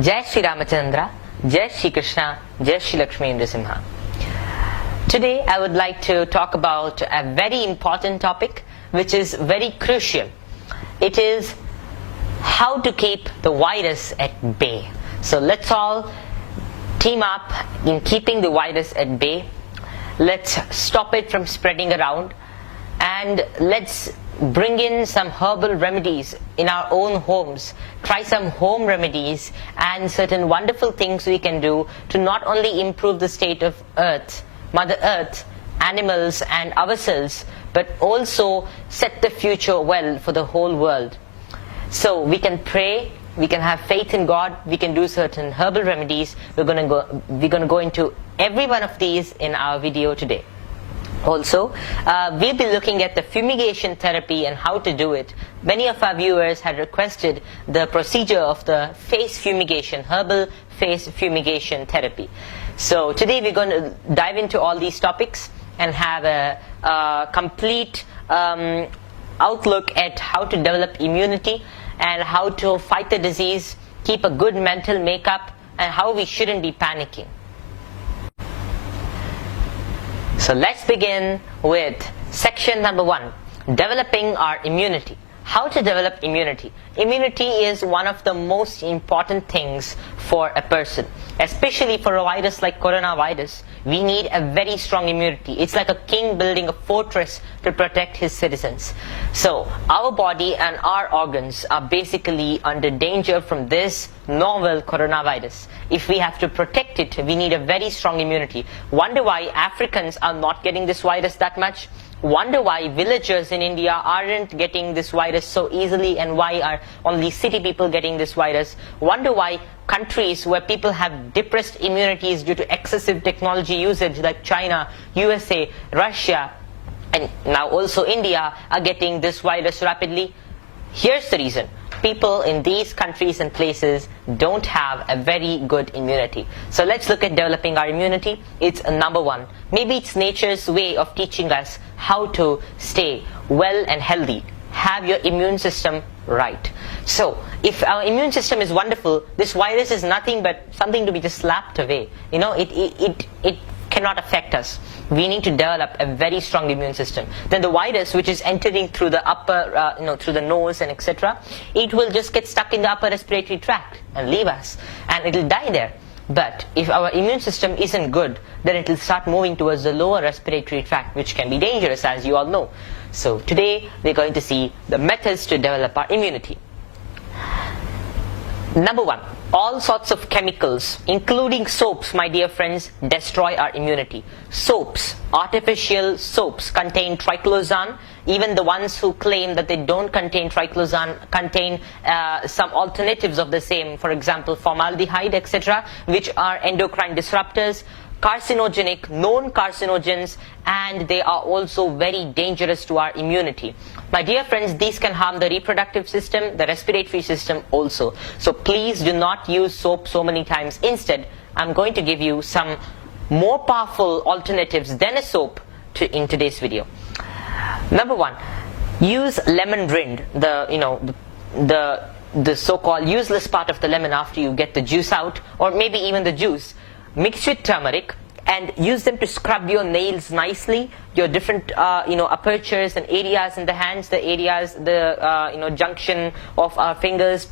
Jai Shri Ramachandra, Jai Shri Krishna, Jai Shri Lakshmi Nrsimha. Today I would like to talk about a very important topic which is very crucial. It is how to keep the virus at bay. So let's all team up in keeping the virus at bay. Let's stop it from spreading around, and let's bring in some herbal remedies in our own homes. Try some home remedies and certain wonderful things we can do to not only improve the state of earth, Mother Earth, animals and ourselves, but also set the future well for the whole world. So we can pray, we can have faith in God, we can do certain herbal remedies. We're going to go into every one of these in our video today. Also, we'll be looking at the fumigation therapy and how to do it. Many of our viewers had requested the procedure of the face fumigation, herbal face fumigation therapy. So today we're going to dive into all these topics and have a complete outlook at how to develop immunity and how to fight the disease, keep a good mental makeup, and how we shouldn't be panicking. So let's begin with section number 1, developing our immunity. How to develop immunity. Immunity is one of the most important things for a person, especially for a virus like coronavirus. We need a very strong immunity. It's like a king building a fortress to protect his citizens. So our body and our organs are basically under danger from this novel coronavirus. If we have to protect it, we need a very strong immunity. Wonder why Africans are not getting this virus that much? Wonder why villagers in India aren't getting this virus so easily, and why are only city people getting this virus? Wonder why countries where people have depressed immunities due to excessive technology usage like China, USA, Russia, and now also India are getting this virus rapidly? Here's the reason. People in these countries and places don't have a very good immunity. So let's look at developing our immunity. It's number 1. Maybe it's nature's way of teaching us how to stay well and healthy. Have your immune system right. So if our immune system is wonderful, this virus is nothing but something to be just slapped away. You know, it cannot affect us. We need to develop a very strong immune system. Then the virus, which is entering through the upper, through the nose and etc., it will just get stuck in the upper respiratory tract and leave us, and it will die there. But if our immune system isn't good, then it will start moving towards the lower respiratory tract, which can be dangerous, as you all know. So today we're going to see the methods to develop our immunity. Number 1. All sorts of chemicals, including soaps, my dear friends, destroy our immunity. Soaps, artificial soaps, contain triclosan. Even the ones who claim that they don't contain triclosan contain some alternatives of the same, for example, formaldehyde, etc., which are endocrine disruptors, carcinogenic, known carcinogens, and they are also very dangerous to our immunity. My dear friends, these can harm the reproductive system, the respiratory system also. So please do not use soap so many times. Instead, I'm going to give you some more powerful alternatives than a soap in today's video. Number 1, use lemon rind, the so-called useless part of the lemon after you get the juice out, or maybe even the juice. Mix with turmeric and use them to scrub your nails nicely, your different apertures and areas in the hands, the areas, the junction of our fingers.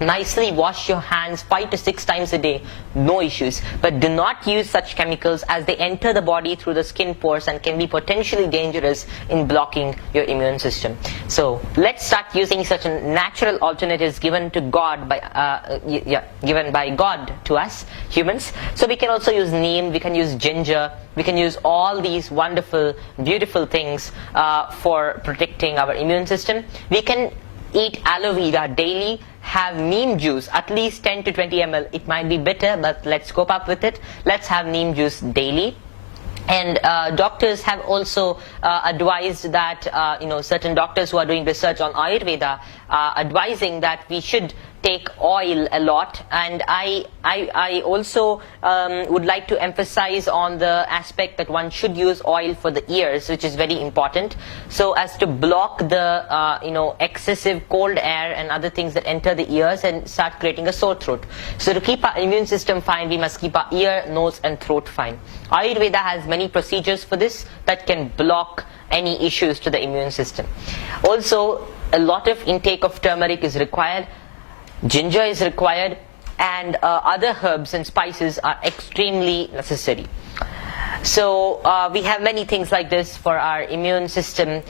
Nicely wash your hands 5 to 6 times a day, no issues. But do not use such chemicals, as they enter the body through the skin pores and can be potentially dangerous in blocking your immune system. So let's start using such natural alternatives given to God given by God to us humans. So we can also use neem, we can use ginger, we can use all these wonderful, beautiful things for protecting our immune system. We can eat aloe vera daily, have neem juice, at least 10 to 20 ml. It might be bitter, but let's cope up with it. Let's have neem juice daily. And doctors have also advised that, certain doctors who are doing research on Ayurveda are advising that we should take oil a lot. And I also would like to emphasize on the aspect that one should use oil for the ears, which is very important, so as to block the excessive cold air and other things that enter the ears and start creating a sore throat. So to keep our immune system fine, we must keep our ear, nose and throat fine. Ayurveda has many procedures for this that can block any issues to the immune system. Also, a lot of intake of turmeric is required. Ginger is required, and other herbs and spices are extremely necessary. So we have many things like this for our immune system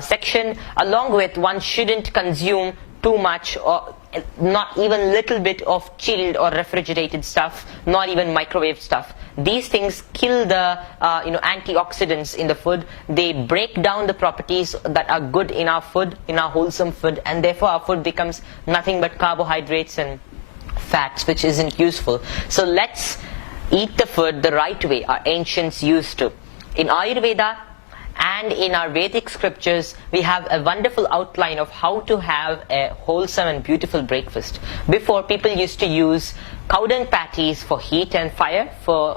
section. Along with, one shouldn't consume too much or not even little bit of chilled or refrigerated stuff, not even microwave stuff. These things kill the antioxidants in the food. They break down the properties that are good in our food, in our wholesome food, and therefore our food becomes nothing but carbohydrates and fats, which isn't useful. So let's eat the food the right way our ancients used to. In Ayurveda and in our Vedic scriptures, we have a wonderful outline of how to have a wholesome and beautiful breakfast. Before, people used to use cow dung patties for heat and fire, for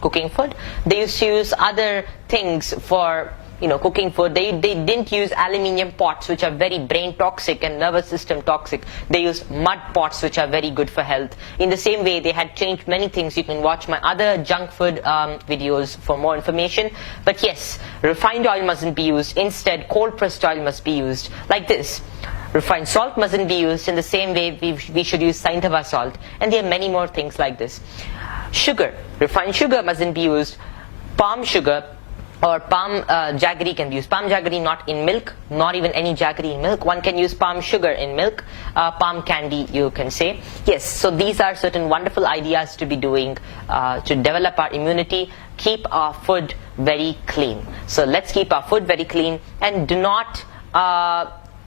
cooking food. They used to use other things for cooking food. They didn't use aluminium pots, which are very brain toxic and nervous system toxic. They used mud pots, which are very good for health. In the same way, they had changed many things. You can watch my other junk food videos for more information. But yes, refined oil mustn't be used. Instead, cold pressed oil must be used, like this. Refined salt mustn't be used. In the same way, we should use Saindhava salt. And there are many more things like this. Sugar, refined sugar mustn't be used. Palm sugar or palm jaggery can be used. Palm jaggery not in milk, not even any jaggery in milk. One can use palm sugar in milk, palm candy you can say. Yes, so these are certain wonderful ideas to be doing to develop our immunity. Keep our food very clean. So let's keep our food very clean, and do not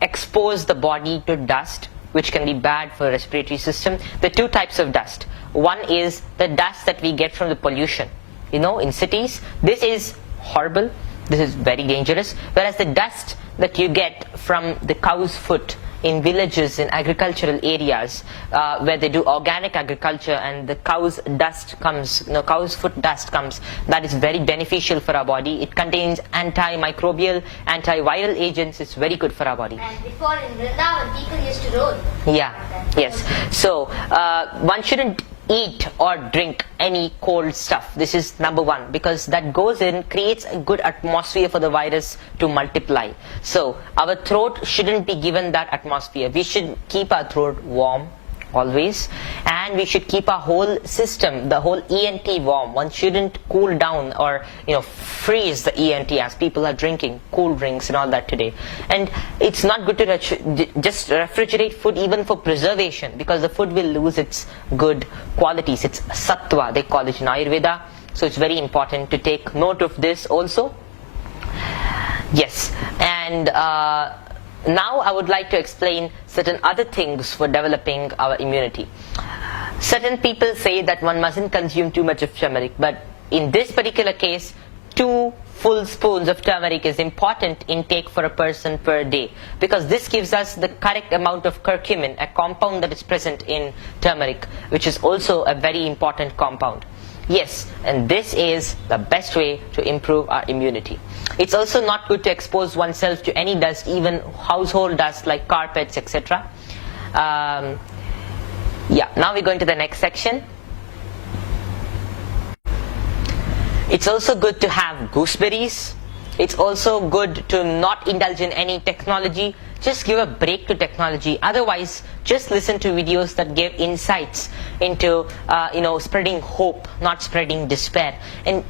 expose the body to dust, which can be bad for the respiratory system. There are two types of dust. One is the dust that we get from the pollution. In cities, this is horrible, this is very dangerous. Whereas the dust that you get from the cow's foot in villages, in agricultural areas where they do organic agriculture, and the cow's dust comes, cow's foot dust comes, that is very beneficial for our body. It contains antimicrobial, antiviral agents. It's very good for our body. And before in Vrindavan, people used to roll. Yeah, yes. So one shouldn't eat or drink any cold stuff. This is number one, because that goes in, creates a good atmosphere for the virus to multiply. So our throat shouldn't be given that atmosphere. We should keep our throat warm always, and we should keep our whole system, the whole ENT warm. One shouldn't cool down or freeze the ENT as people are drinking cool drinks and all that today. And it's not good to just refrigerate food even for preservation, because the food will lose its good qualities. It's sattva, they call it in Ayurveda. So it's very important to take note of this also. Yes, and now I would like to explain certain other things for developing our immunity. Certain people say that one mustn't consume too much of turmeric, but in this particular case, 2 full spoons of turmeric is important intake for a person per day, because this gives us the correct amount of curcumin, a compound that is present in turmeric, which is also a very important compound. Yes, and this is the best way to improve our immunity. It's also not good to expose oneself to any dust, even household dust like carpets, etc. Now we're going to the next section. It's also good to have gooseberries. It's also good to not indulge in any technology. Just give a break to technology. Otherwise, just listen to videos that give insights into spreading hope, not spreading despair. And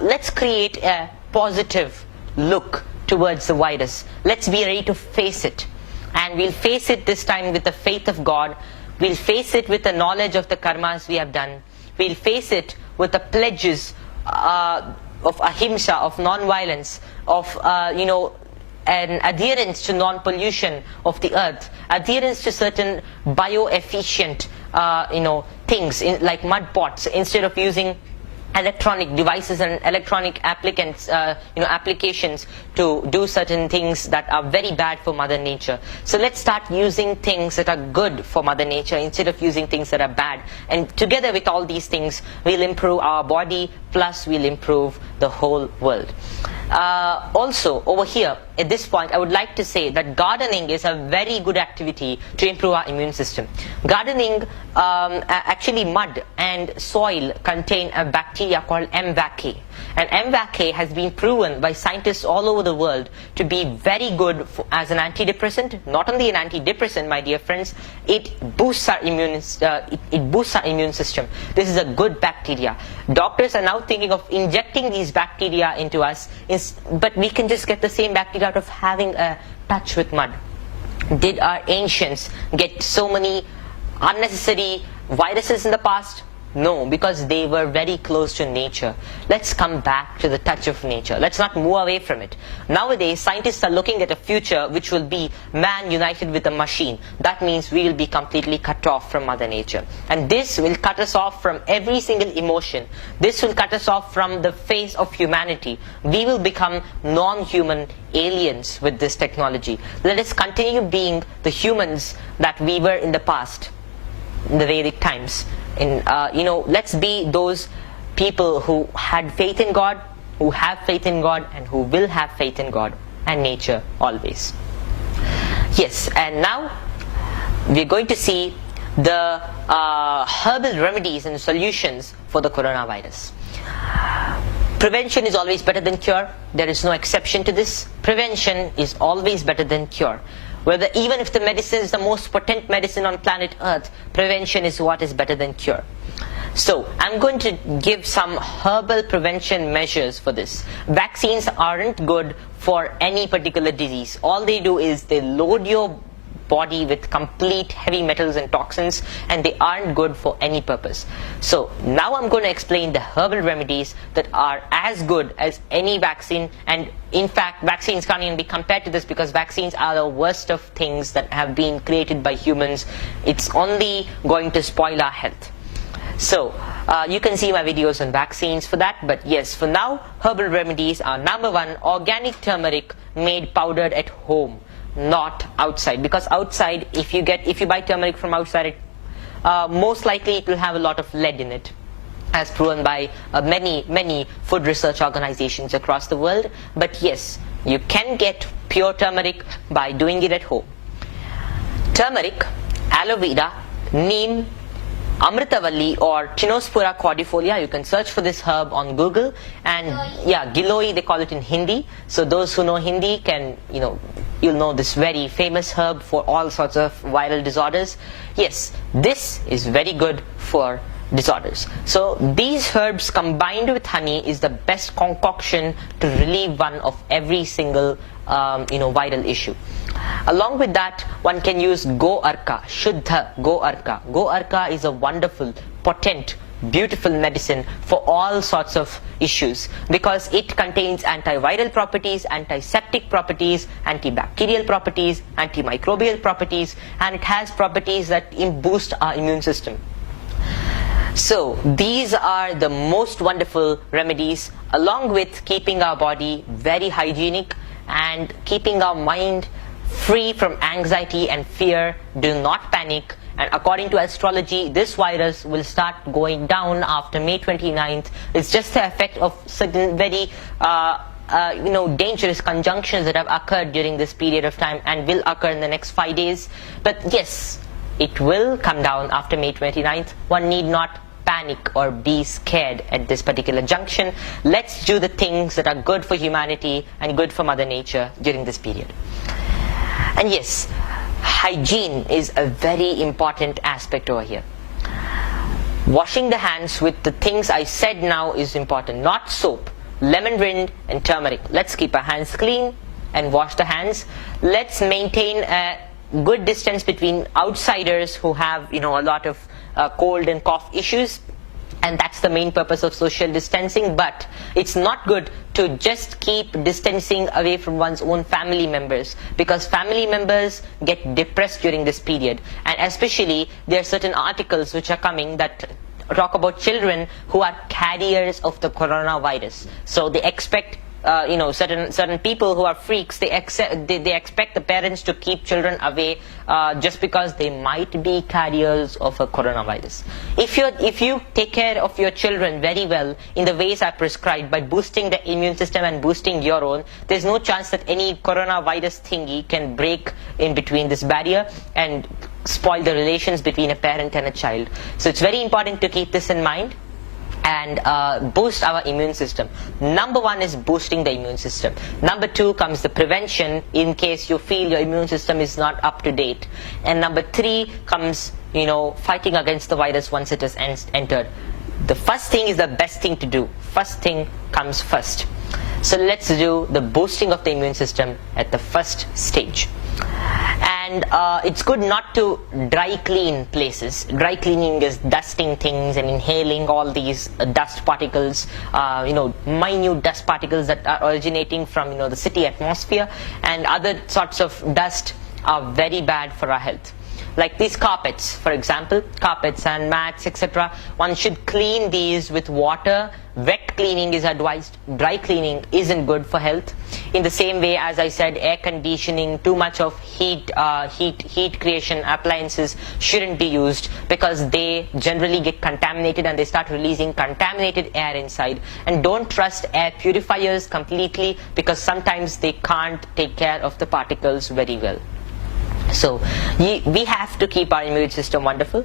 let's create a positive look towards the virus. Let's be ready to face it. And we'll face it this time with the faith of God. We'll face it with the knowledge of the karmas we have done. We'll face it with the pledges of ahimsa, of non-violence, of an adherence to non-pollution of the earth, adherence to certain bio-efficient things like mud pots. Instead of using electronic devices and electronic applicants, applications to do certain things that are very bad for Mother Nature. So let's start using things that are good for Mother Nature instead of using things that are bad. And together with all these things, we'll improve our body, plus we'll improve the whole world. Also, over here, at this point, I would like to say that gardening is a very good activity to improve our immune system. Gardening, actually mud and soil contain a bacteria called M. vaccae. And M. vaccae has been proven by scientists all over the world to be very good as an antidepressant. Not only an antidepressant, my dear friends, it boosts our immune system. This is a good bacteria. Doctors are now thinking of injecting these bacteria into us, but we can just get the same bacteria out of having a touch with mud. Did our ancients get so many unnecessary viruses in the past? No, because they were very close to nature. Let's come back to the touch of nature. Let's not move away from it. Nowadays, scientists are looking at a future which will be man united with a machine. That means we will be completely cut off from Mother Nature. And this will cut us off from every single emotion. This will cut us off from the face of humanity. We will become non-human aliens with this technology. Let us continue being the humans that we were in the past, in the Vedic times. Let's be those people who had faith in God, who have faith in God, and who will have faith in God and nature always. Yes, and now we're going to see the herbal remedies and solutions for the coronavirus. Prevention is always better than cure. There is no exception to this. Prevention is always better than cure. Even if the medicine is the most potent medicine on planet Earth, prevention is what is better than cure. So, I'm going to give some herbal prevention measures for this. Vaccines aren't good for any particular disease. All they do is they load your body with complete heavy metals and toxins, and they aren't good for any purpose. So now I'm going to explain the herbal remedies that are as good as any vaccine, and in fact vaccines can't even be compared to this, because vaccines are the worst of things that have been created by humans. It's only going to spoil our health. So you can see my videos on vaccines for that, but yes, for now, herbal remedies are: number one, organic turmeric made powdered at home, not outside. Because outside, if you buy turmeric from outside, most likely it will have a lot of lead in it, as proven by many food research organizations across the world. But yes, you can get pure turmeric by doing it at home. Turmeric, aloe vera, neem, Amritavalli or Chinospora cordifolia. You can search for this herb on Google. And yeah, Giloi they call it in Hindi. So those who know Hindi can, you'll know this very famous herb for all sorts of viral disorders. Yes, this is very good for disorders. So these herbs combined with honey is the best concoction to relieve one of every single viral issue. Along with that, one can use Go Arka, Shuddha Go Arka. Go Arka is a wonderful, potent, beautiful medicine for all sorts of issues, because it contains antiviral properties, antiseptic properties, antibacterial properties, antimicrobial properties, and it has properties that boost our immune system. So these are the most wonderful remedies, along with keeping our body very hygienic and keeping our mind free from anxiety and fear. Do not panic. And according to astrology, this virus will start going down after May 29th. It's just the effect of certain very dangerous conjunctions that have occurred during this period of time and will occur in the next 5 days. But yes, it will come down after May 29th. One need not panic or be scared at this particular junction. Let's do the things that are good for humanity and good for Mother Nature during this period. And yes, hygiene is a very important aspect over here. Washing the hands with the things I said now is important. Not soap, lemon rind and turmeric. Let's keep our hands clean and wash the hands. Let's maintain a good distance between outsiders who have a lot of cold and cough issues, and that's the main purpose of social distancing. But it's not good to just keep distancing away from one's own family members, because family members get depressed during this period. And especially there are certain articles which are coming that talk about children who are carriers of the coronavirus. So they expect certain people who are freaks, they expect the parents to keep children away just because they might be carriers of a coronavirus. If you take care of your children very well in the ways I prescribed, by boosting the immune system and boosting your own, there's no chance that any coronavirus thingy can break in between this barrier and spoil the relations between a parent and a child. So it's very important to keep this in mind and boost our immune system. Number one is boosting the immune system. Number two comes the prevention in case you feel your immune system is not up to date. And number three comes, fighting against the virus once it has entered. The first thing is the best thing to do. First thing comes first. So let's do the boosting of the immune system at the first stage. And it's good not to dry clean places. Dry cleaning is dusting things and inhaling all these dust particles, minute dust particles that are originating from the city atmosphere, and other sorts of dust are very bad for our health. Like these carpets, for example, carpets and mats, etc. One should clean these with water. Wet cleaning is advised. Dry cleaning isn't good for health. In the same way, as I said, air conditioning, too much of heat creation appliances shouldn't be used, because they generally get contaminated and they start releasing contaminated air inside. And don't trust air purifiers completely, because sometimes they can't take care of the particles very well. So we have to keep our immune system wonderful.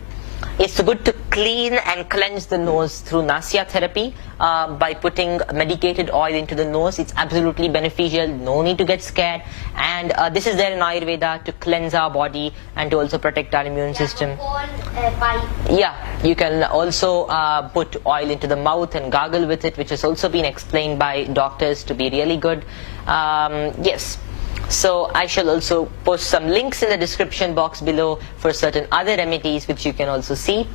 It's good to clean and cleanse the nose through nasya therapy by putting medicated oil into the nose. It's absolutely beneficial. No need to get scared. And this is there in Ayurveda to cleanse our body and to also protect our immune system. Yeah, you can also put oil into the mouth and gargle with it, which has also been explained by doctors to be really good. Yes. So I shall also post some links in the description box below for certain other remedies which you can also see.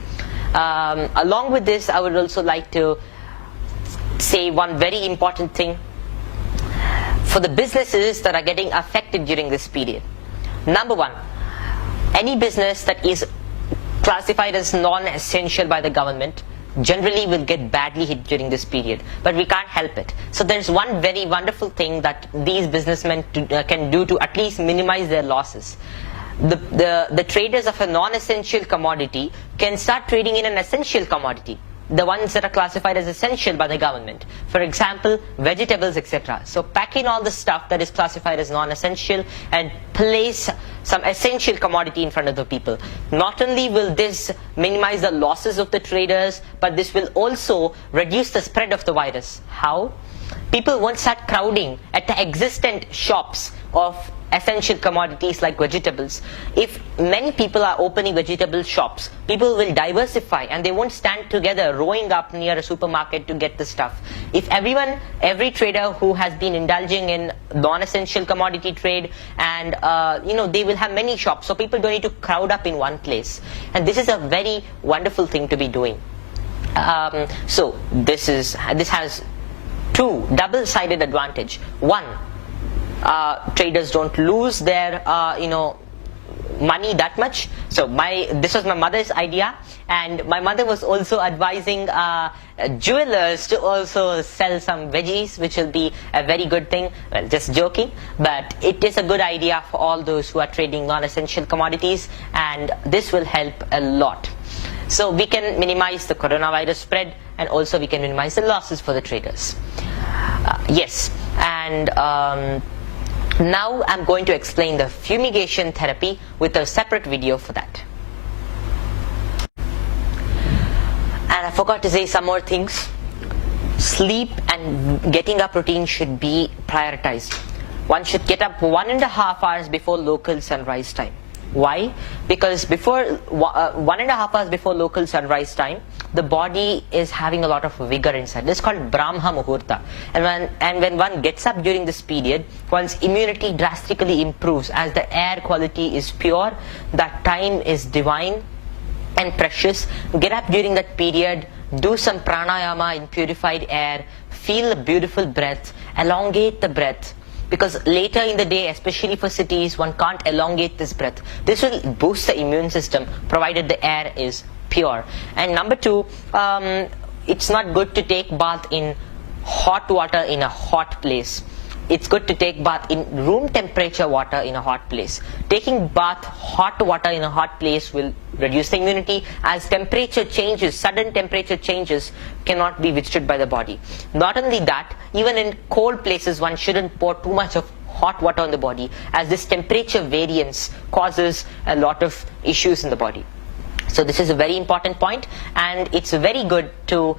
Along with this, I would also like to say one very important thing for the businesses that are getting affected during this period. Number one, any business that is classified as non-essential by the government generally will get badly hit during this period, but we can't help it. So there's one very wonderful thing that these businessmen can do to at least minimize their losses. The traders of a non-essential commodity can start trading in an essential commodity, the ones that are classified as essential by the government. For example, vegetables, etc. So pack in all the stuff that is classified as non-essential and place some essential commodity in front of the people. Not only will this minimize the losses of the traders, but this will also reduce the spread of the virus. How? People won't start crowding at the existent shops of essential commodities like vegetables. If many people are opening vegetable shops, people will diversify and they won't stand together rowing up near a supermarket to get the stuff. If every trader who has been indulging in non-essential commodity trade, and they will have many shops, so people don't need to crowd up in one place. And this is a very wonderful thing to be doing. So this has two double-sided advantage. One, traders don't lose their money that much. So this was my mother's idea, and my mother was also advising jewelers to also sell some veggies, which will be a very good thing. Well, just joking, but it is a good idea for all those who are trading non-essential commodities, and this will help a lot. So we can minimize the coronavirus spread, and also we can minimize the losses for the traders. Yes, and now I'm going to explain the fumigation therapy with a separate video for that. And I forgot to say some more things. Sleep and getting up routine should be prioritized. One should get up 1.5 hours before local sunrise time. Why? Because before 1.5 hours before local sunrise time, the body is having a lot of vigor inside. This is called Brahma Muhurta. And when one gets up during this period, one's immunity drastically improves, as the air quality is pure, that time is divine and precious. Get up during that period, do some pranayama in purified air, feel the beautiful breath, elongate the breath. Because later in the day, especially for cities, one can't elongate this breath. This will boost the immune system, provided the air is pure. And number two, it's not good to take bath in hot water in a hot place. It's good to take bath in room temperature water in a hot place. Taking bath hot water in a hot place will reduce the immunity, as temperature changes, sudden temperature changes cannot be withstood by the body. Not only that, even in cold places one shouldn't pour too much of hot water on the body, as this temperature variance causes a lot of issues in the body. So this is a very important point, and it's very good to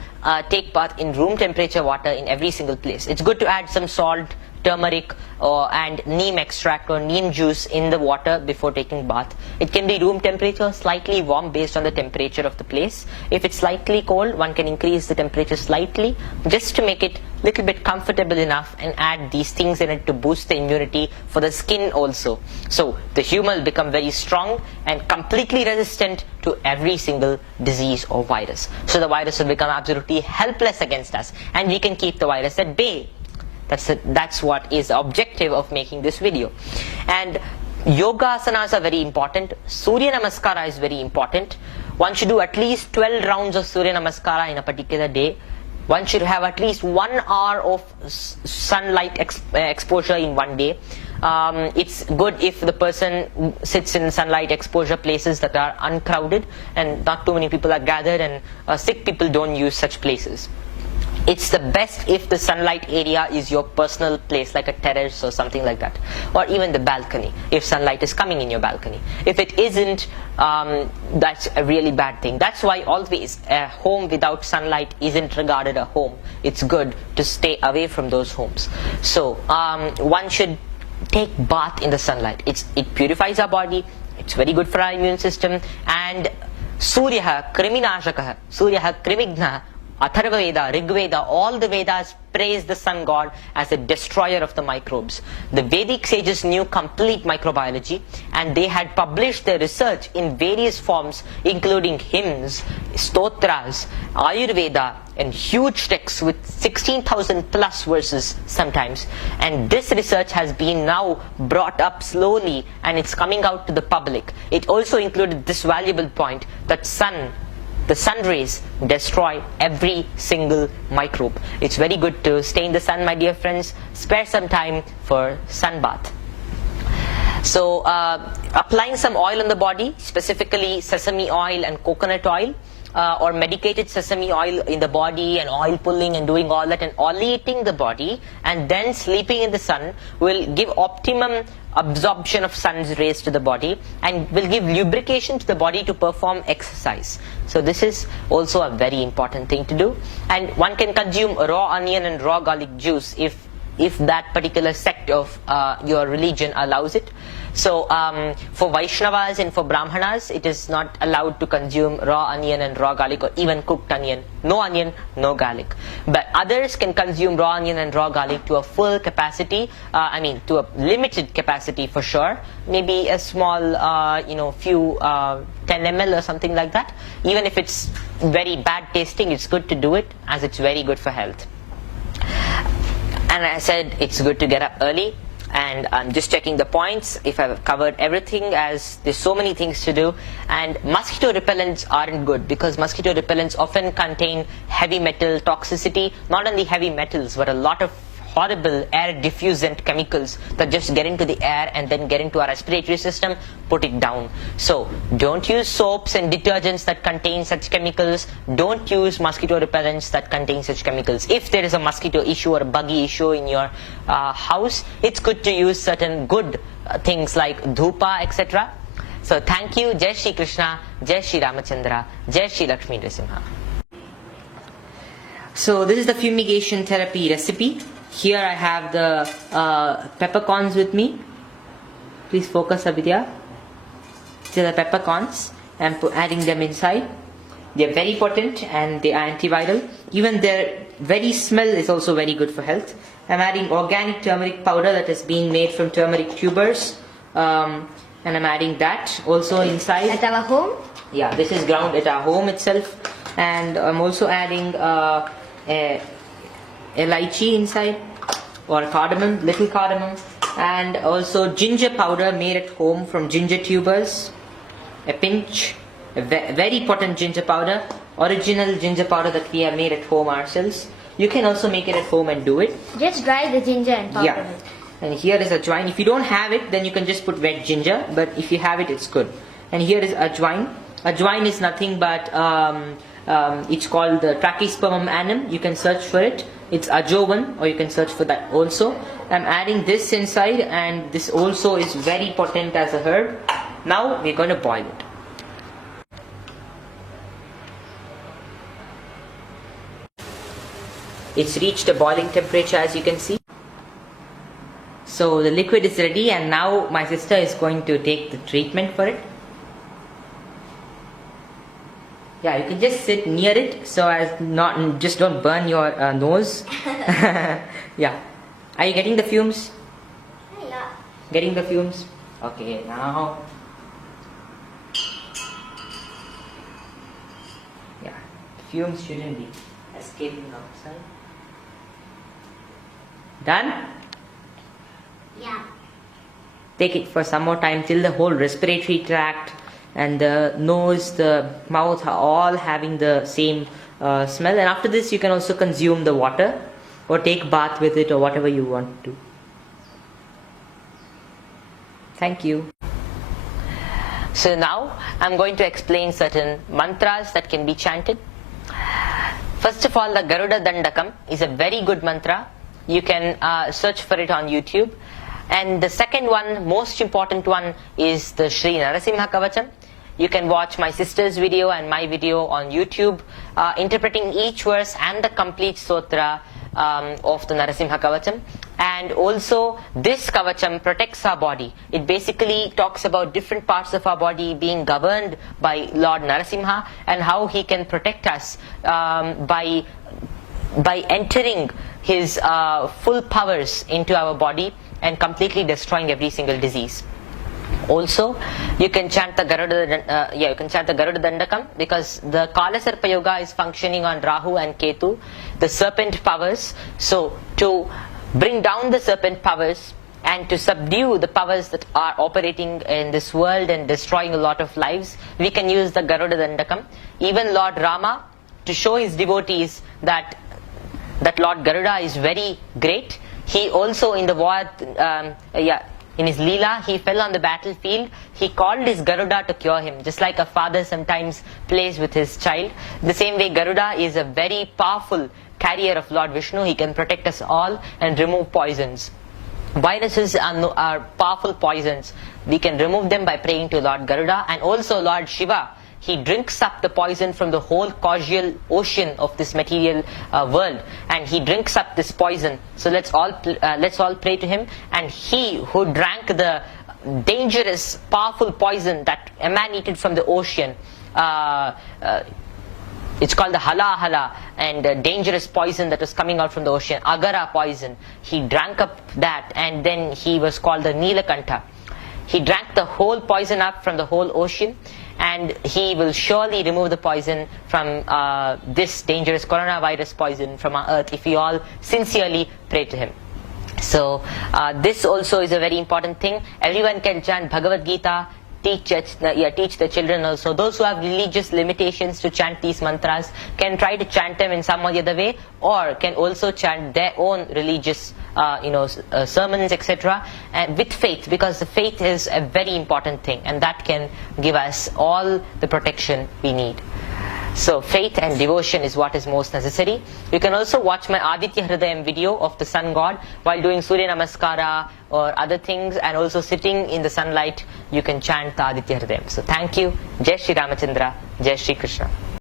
take bath in room temperature water in every single place. It's good to add some salt, turmeric and neem extract or neem juice in the water before taking bath. It can be room temperature, slightly warm based on the temperature of the place. If it's slightly cold, one can increase the temperature slightly just to make it little bit comfortable enough, and add these things in it to boost the immunity for the skin also. So the human will become very strong and completely resistant to every single disease or virus. So the virus will become absolutely helpless against us, and we can keep the virus at bay. That's what is the objective of making this video. And yoga asanas are very important. Surya Namaskara is very important. One should do at least 12 rounds of Surya Namaskara in a particular day. One should have at least 1 hour of sunlight exposure in one day. It's good if the person sits in sunlight exposure places that are uncrowded and not too many people are gathered, and sick people don't use such places. It's the best if the sunlight area is your personal place, like a terrace or something like that, or even the balcony, if sunlight is coming in your balcony. If it isn't, that's a really bad thing. That's why always a home without sunlight isn't regarded a home. It's good to stay away from those homes. So one should take bath in the sunlight. It purifies our body. It's very good for our immune system. And Suryaha kriminashakaha, Suryaha krimigna, Atharva Veda, Rig Veda, all the Vedas praise the sun god as a destroyer of the microbes. The Vedic sages knew complete microbiology, and they had published their research in various forms, including hymns, stotras, Ayurveda, and huge texts with 16,000 plus verses sometimes. And this research has been now brought up slowly, and it's coming out to the public. It also included this valuable point that the sun rays destroy every single microbe. It's very good to stay in the sun, my dear friends. Spare some time for sun bath. So applying some oil on the body, specifically sesame oil and coconut oil, or medicated sesame oil in the body, and oil pulling and doing all that, and oleating the body and then sleeping in the sun will give optimum absorption of sun's rays to the body, and will give lubrication to the body to perform exercise. So this is also a very important thing to do. And one can consume raw onion and raw garlic juice if that particular sect of your religion allows it. So for Vaishnavas and for Brahmanas, it is not allowed to consume raw onion and raw garlic, or even cooked onion. No onion, no garlic. But others can consume raw onion and raw garlic to a full capacity, to a limited capacity for sure. Maybe a small, few 10 ml or something like that. Even if it's very bad tasting, it's good to do it, as it's very good for health. And I said it's good to get up early, and I'm just checking the points if I've covered everything, as there's so many things to do. And mosquito repellents aren't good, because mosquito repellents often contain heavy metal toxicity. Not only heavy metals, but a lot of horrible air diffusant chemicals that just get into the air and then get into our respiratory system, put it down. So don't use soaps and detergents that contain such chemicals. Don't use mosquito repellents that contain such chemicals. If there is a mosquito issue or a buggy issue in your house, it's good to use certain good things like dhupa, etc. So thank you. Jai Shri Krishna, Jai Shri Ramachandra, Jai Shri Lakshmi Nrsimha. So this is the fumigation therapy recipe. Here I have the peppercorns with me. Please focus, Abhidya. These are the peppercorns. I'm adding them inside. They're very potent and they are antiviral. Even their very smell is also very good for health. I'm adding organic turmeric powder that is being made from turmeric tubers. And I'm adding that also inside. At our home? Yeah, this is ground at our home itself. And I'm also adding elaichi inside, or cardamom, little cardamom, and also ginger powder made at home from ginger tubers, a pinch, a very potent ginger powder, original ginger powder that we have made at home ourselves. You can also make it at home and do it. Just dry the ginger and powder Yeah. it. And here is ajwain. If you don't have it, then you can just put wet ginger. But if you have it, it's good. And here is ajwain. Ajwain is nothing but it's called the Trachispermum annum. You can search for it. It's ajovan, or you can search for that also. I'm adding this inside, and this also is very potent as a herb. Now we're going to boil it. It's reached a boiling temperature, as you can see. So the liquid is ready, and now my sister is going to take the treatment for it. Yeah, you can just sit near it so as not, just don't burn your nose. Yeah. Are you getting the fumes? Yeah. Getting the fumes? Okay, now. Yeah, fumes shouldn't be escaping outside. Done? Yeah. Take it for some more time till the whole respiratory tract and the nose, the mouth are all having the same smell. And after this you can also consume the water or take bath with it or whatever you want to. Thank you. So now I'm going to explain certain mantras that can be chanted. First of all, the Garuda Dandakam is a very good mantra. You can search for it on YouTube. And the second one, most important one, is the Sri Narasimha Kavacham. You can watch my sister's video and my video on YouTube, interpreting each verse and the complete sutra of the Narasimha Kavacham. And also, this Kavacham protects our body. It basically talks about different parts of our body being governed by Lord Narasimha and how he can protect us by entering his full powers into our body and completely destroying every single disease. Also, you can chant the Garuda Dandakam, because the Kalasarpa Yoga is functioning on Rahu and Ketu, the serpent powers. So to bring down the serpent powers and to subdue the powers that are operating in this world and destroying a lot of lives, we can use the Garuda Dandakam. Even Lord Rama, to show his devotees that Lord Garuda is very great, he also in the war, in his Leela, he fell on the battlefield. He called his Garuda to cure him, just like a father sometimes plays with his child. The same way, Garuda is a very powerful carrier of Lord Vishnu. He can protect us all and remove poisons. Viruses are powerful poisons. We can remove them by praying to Lord Garuda. And also Lord Shiva, he drinks up the poison from the whole causal ocean of this material world, and he drinks up this poison. So let's all pray to him. And he who drank the dangerous, powerful poison that emanated from the ocean, it's called the hala, and dangerous poison that was coming out from the ocean, agara poison. He drank up that, and then he was called the Nilakantha. He drank the whole poison up from the whole ocean, and he will surely remove the poison from this dangerous coronavirus poison from our earth if we all sincerely pray to him. So this also is a very important thing. Everyone can chant Bhagavad Gita, teach the children also. Those who have religious limitations to chant these mantras can try to chant them in some or the other way, or can also chant their own religious sermons, etc. with faith, because the faith is a very important thing, and that can give us all the protection we need. So faith and devotion is what is most necessary. You can also watch my Aditya Hridayam video of the sun god while doing Surya Namaskara or other things, and also sitting in the sunlight you can chant the Aditya Hridayam. So thank you. Jai Shri Ramachandra. Jai Shri Krishna.